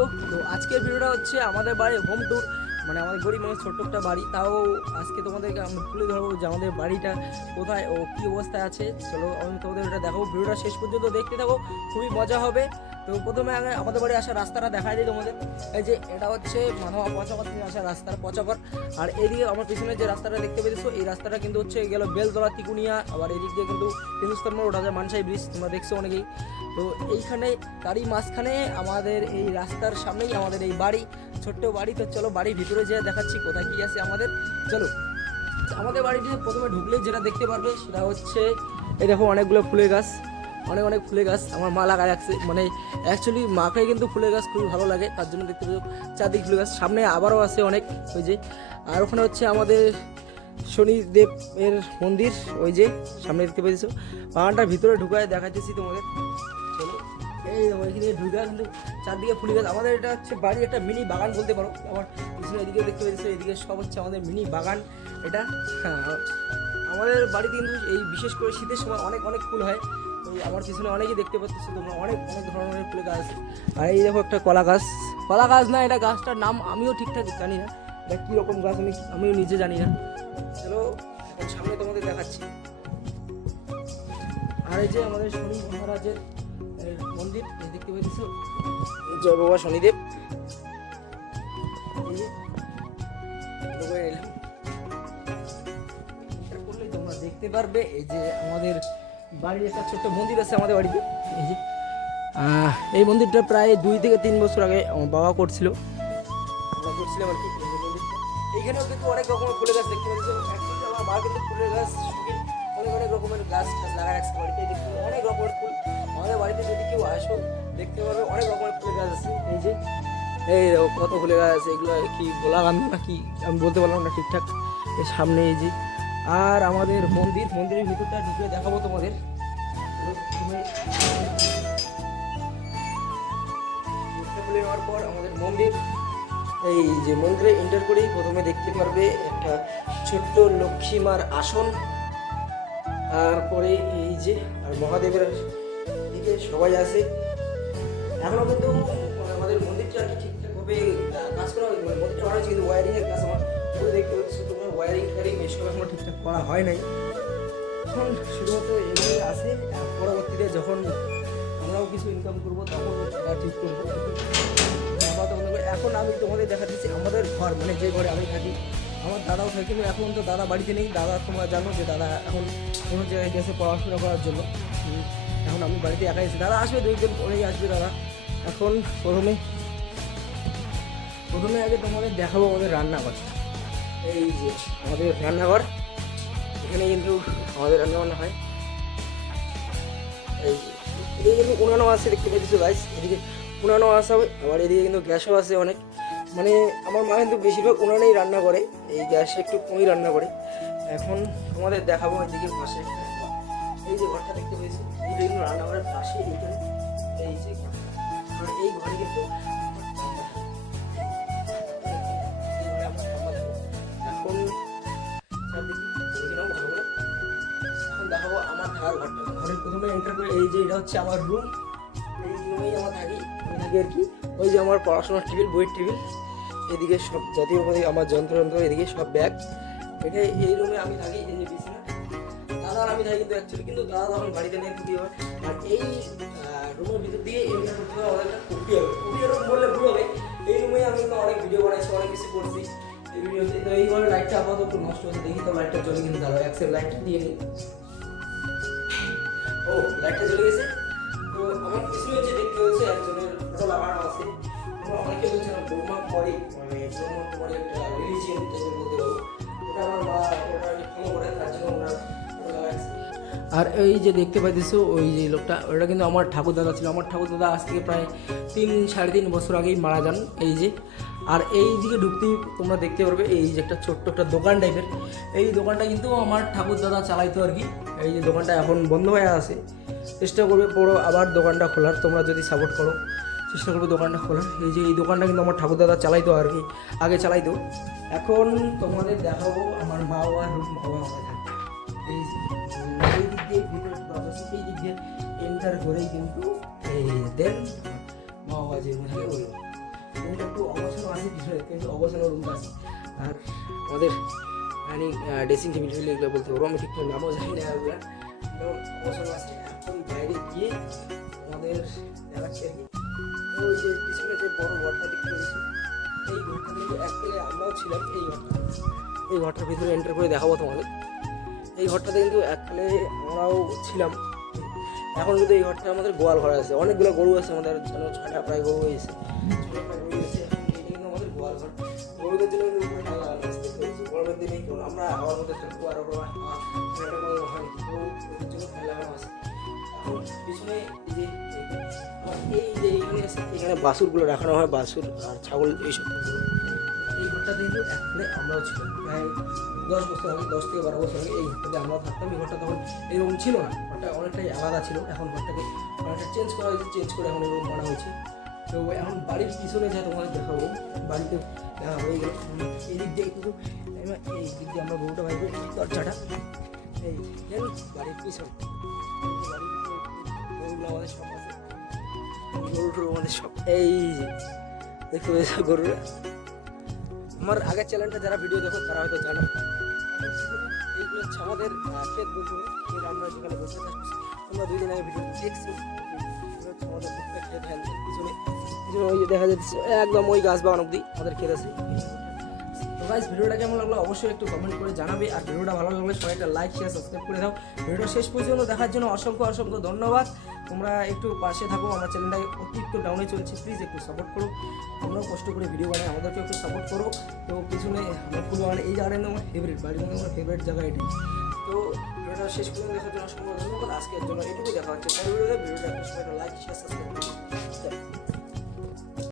Video তো আজকের ভিডিওটা হচ্ছে আমাদের বাড়ির হোম ট্যুর মানে আমাদের গরিব মানুষ ছোট্ট একটা বাড়ি। তাও আজকে তোমাদেরকে আমি তুলে ধরবো যে আমাদের বাড়িটা কোথায় ও কী অবস্থায় আছে। চলো আমি তোমাদের ওটা দেখাবো। ভিডিওটা শেষ পর্যন্ত দেখতে থাকো। খুবই মজা হবে। তো প্রথমে আগে আমাদের বাড়ি আসার রাস্তাটা দেখাই দিই তোমাদের। এই যে এটা হচ্ছে মানবা পচাকর থেকে আসার রাস্তার পচাকর আর এইদিকে আমার পিছনে যে রাস্তাটা দেখতে পেয়েছ, এই রাস্তাটা কিন্তু হচ্ছে গেল বেলতলা, তিকুনিয়া। আবার এদিক দিয়ে কিন্তু হিন্দুস্তান ওটা যায় মানসাই ব্রিজ, তোমরা দেখছ অনেকেই। তো এইখানে, তারই মাঝখানে আমাদের এই রাস্তার সামনেই আমাদের এই বাড়ি, ছোট্ট বাড়ি। তো চলো বাড়ির ভিতরে যেয়ে দেখাচ্ছি কোথায় কী আছে আমাদের। চলো। আমাদের বাড়িতে প্রথমে ঢুকলে যেটা দেখতে পারবে সেটা হচ্ছে, এই দেখো অনেকগুলো ফুলের গাছ। অনেক অনেক ফুলের গাছ আমার মা লাগায় রাখছে। মানে অ্যাকচুয়ালি মাকে কিন্তু ফুলের গাছ খুবই ভালো লাগে, তার জন্য দেখতে পাচ্ছ চারদিক ফুলের গাছ। সামনে আবারও আছে অনেক, ওই যে, আর ওখানে হচ্ছে আমাদের শনিদেব এর মন্দির, ওই যে, সামনে দেখতে পেয়েছ। বাগানটার ভিতরে ঢুকায় দেখাচ্ছি তোমাদের। চলো, এই এখানে ঢুকা কিন্তু চারদিকে ফুলি গাছ। আমাদের এটা হচ্ছে বাড়ির একটা মিনি বাগান বলতে পারো। আমার পিছনে এদিকে দেখতে পেয়েছ, এদিকে সব হচ্ছে আমাদের মিনি বাগান। এটা হ্যাঁ আমাদের বাড়িতে কিন্তু এই বিশেষ করে শীতের সময় অনেক অনেক ফুল হয়। আমার পিছনে অনেকেই দেখতে পাচ্ছি তোমরা অনেক অনেক ধরনের ফুলের গাছ। আর এই দেখো একটা কলা গাছ। কলা গাছ না, এটা গাছটার নাম আমিও ঠিকঠাক জানি না। এটা কীরকম গাছ আমি, আমিও নিজে জানি না। চলো সামনে তোমাদের দেখাচ্ছি। আর এই যে আমাদের শনি মহারাজের মন্দির দেখতে পেয়েছ জয় বাবা শনিদেব। দেখতে পারবে, এই যে আমাদের বাড়ির একটা ছোট্ট মন্দির আছে আমাদের বাড়িতে। এই যে। এই মন্দিরটা প্রায় দুই থেকে তিন বছর আগে আমার বাবা করছিল। আমরা করছিলাম আর কিন্তু অনেক রকমের ফুলের গাছ দেখতে ফুলের গাছ অনেক অনেক রকমের গাছ লাগায় রাখছে বাড়িতে। অনেক রকমের ফুল। আমাদের বাড়িতে যদি কেউ আসো, দেখতে পারবে অনেক রকমের ফুলের গাছ আছে। এই যে, এই কত ফুলের গাছ আছে। এগুলো কি গোলা গান্ধা না কি? আমি বলতে পারলাম না ঠিকঠাক। সামনে এই যে আর আমাদের মন্দির, মন্দিরের ভিতরটা ঢুকে দেখাবো তোমাদের। খুলে নেওয়ার পর আমাদের মন্দির, এই যে মন্দিরে এন্টার করেই প্রথমে দেখতে পারবে একটা ছোট্ট লক্ষ্মীমার আসন। তারপরে এই যে, আর মহাদেবের দিকে সবাই আছে। এখনও কিন্তু আমাদের মন্দিরটা আর কি ঠিকঠাকভাবে কাজ করা মানে মন্দিরটা হয়েছে, কিন্তু ওয়ারিংয়ের কাজ আমার দেখতে পাচ্ছি ওয়ারিং ফ্যারিং এসব এখনও ঠিকঠাক করা হয় নাই। এখন শুধুমাত্র এগুলোই আছে পরবর্তীতে যখন আমরাও কিছু ইনকাম করব, তখন এটা ঠিক করব। এখন আমি তোমাদের দেখা দিচ্ছি, আমাদের ঘর মানে যে ঘরে আমি থাকি, আমার দাদাও থাকে কিন্তু এখন তো দাদা বাড়িতে নেই। দাদা তোমরা জানো যে দাদা এখন কোনো জায়গায় গেছে পড়াশোনা করার জন্য। এখন আমি বাড়িতে একাই আছি। দাদা আসবে দুই দিন পরেই আসবে দাদা। এখন প্রথমে প্রথমে আগে তোমাদের দেখাবো আমাদের রান্না রান্নাঘর। এই যে আমাদের রান্নাঘর, এখানে কিন্তু আমাদের রান্নাবান্না হয়। এই এদিকে কিন্তু উনানো আছে দেখতে পেয়েছ গাইস এদিকে উনানো আসা হবে, আবার এদিকে কিন্তু গ্যাসও আছে অনেক। মানে আমার মা কিন্তু বেশিরভাগ উনানেই রান্না করে, এই গ্যাসে একটু কমই রান্না করে। এখন তোমাদের দেখাবো এদিকে পাশে এই যে ঘরটা দেখতে পেয়েছি এইটা কিন্তু রান্নাঘরের পাশে এই যে ঘরটা। এই ঘরে কিন্তু এন্টার করে, এই যে এটা হচ্ছে আমার রুম এই রুমেই আমার থাকি থাকি আর কি, ওই যে আমার পড়াশোনার টেবিল বইয়ের টেবিল এদিকে সব জাতীয় আমার যন্ত্র যন্ত্র এদিকে সব ব্যাগ এটা এই রুমে আমি থাকি, এই যে বিছানা দাদা আমি থাকি কিন্তু অ্যাকচুয়ালি কিন্তু দাদা তখন বাড়িতে নেই খুবই হয় আর এই রুমের ভিতর দিয়ে এন্টার করতে হবে আমাদের একটা হবে। কুপি রুম বললে ভুল হবে। এই রুমে আমি কিন্তু অনেক ভিডিও বানাইছি, অনেক কিছু করছি। এই ভিডিওতে তো এইভাবে লাইটটা আপাতত নষ্ট হচ্ছে, দেখি তো লাইটটা জ্বলে কিন্তু দাঁড়াবে এক লাইটটা দিয়ে নিই লাইটটা জ্বলে গেছে। তো আমার দেখতে হচ্ছে একজনের ফটো লাগানো আছে। অনেকে বলছে না মানে একটা রিলিজিয়ন ওটা আমার ওটা ফলো করে, তার জন্য ওরা আর এই যে দেখতে পাইতেছো, ওই যে লোকটা, ওটা কিন্তু আমার ঠাকুর দাদা ছিল। আমার ঠাকুর দাদা আজ থেকে প্রায় তিন, সাড়ে তিন বছর আগেই মারা যান, এই যে। আর এই দিকে ঢুকতেই তোমরা দেখতে পারবে, এই যে একটা ছোট্ট একটা দোকান টাইপের এই দোকানটা কিন্তু আমার ঠাকুর দাদা চালাইতো আর কি। এই যে দোকানটা এখন বন্ধ হয়ে আছে। চেষ্টা করবে, পড়ো। আবার দোকানটা খোলার, তোমরা যদি সাপোর্ট করো, চেষ্টা করবে দোকানটা খোলার। এই যে এই দোকানটা কিন্তু আমার ঠাকুর দাদা চালাইতো আর কি, আগে চালাইতো। এখন তোমাদের দেখাবো আমার মা বাবা থাকে এই দিক দিয়ে এই দিক দিয়ে এন্টার করেই কিন্তু এই দেন মা বাবা যে room থাকে ওই room। পিছনে, কিন্তু অবসানের রুমটা আছে। আর আমাদের মানে ড্রেসিং টেবিল এগুলো বলতে পারব আমি ঠিক নামও জানি না অবসান আছে। এখন বাইরে গিয়ে আমাদের দেখাচ্ছি। আর কি ওই যে পিছনে যে বড় ঘরটা দেখতে পাচ্ছি এই ঘরটা কিন্তু অ্যাকচুয়ালি আমরাও ছিলাম এই ঘরটা এই ঘরটার ভিতরে এন্টার করে দেখাবো তোমাদের। এই ঘরটাতে কিন্তু অ্যাকচুয়ালি আমরাও ছিলাম। এখন কিন্তু এই ঘরটা আমাদের গোয়াল ঘর আছে। অনেকগুলো গরু আছে আমাদের যেন ছয়টা প্রায় গরু হয়েছে। আমাদের গোয়াল ঘর। গরুদের জন্য। গরমের দিনে আমরা আমার মধ্যে থাকব আর ওরা। জন্য ফ্যান আছে। পিছনে যে এই যে এখানে এখানে বাছুরগুলো রাখানো হয় বাসুর আর ছাগল এইসব। এই ঘরটাতে কিন্তু একলে আমরাও ছিলাম প্রায় দশ বছর আগে দশ থেকে বারো বছর আগে এই ঘরটাতে আমরা থাকতাম। এই ঘরটা তখন এরকম ছিল না ঘরটা অনেকটাই আলাদা ছিল। এখন ঘরটাকে অনেকটা চেঞ্জ করা হয়েছে চেঞ্জ করে এখন এরকম বানা হয়েছে। তো এখন বাড়ির পিছনে যা তোমাদের দেখাবো বাড়িতে দেখা হয়ে গেল এই দিক দিয়ে কিন্তু এই দিক দিয়ে আমরা গরুটা বাইরে দরজাটা এই বাড়ির পিছনে বাড়ির এই আমার আগের চ্যানেলটা যারা ভিডিও দেখো, তারা হয়তো জানো। এইগুলো হচ্ছে আমাদের আমরা যেখানে বসে আগে ভিডিও দেখছি। আমাদের ওই দেখা যাচ্ছে, একদম ওই গাছ বাগান অব্দি আমাদের ক্ষেত গাইস ভিডিওটা কেমন লাগল অবশ্যই একটু কমেন্ট করে জানাবে। আর ভিডিওটা ভালো লাগলে সবাই একটা লাইক শেয়ার সাবস্ক্রাইব করে দাও। ভিডিওটা শেষ পর্যন্ত দেখার জন্য অসংখ্য অসংখ্য ধন্যবাদ। তোমরা একটু পাশে থাকো, আমার চ্যানেলটা অতিরিক্ত ডাউনে চলছে। প্লিজ একটু সাপোর্ট করো। আমরাও কষ্ট করে ভিডিও বানাই আমাদেরকে একটু সাপোর্ট করো। তো পিছনে আমার ফুল বাগান এই জায়গাটা আমার ফেভারিট বাড়ির আমার ফেভারিট জায়গা এটাই। তো ভিডিওটা শেষ পর্যন্ত দেখার জন্য অসংখ্য ধন্যবাদ। আজকের জন্য এটুকু দেখা হচ্ছে। ভিডিওটা সবাই লাইক শেয়ার সাবস্ক্রাইব করো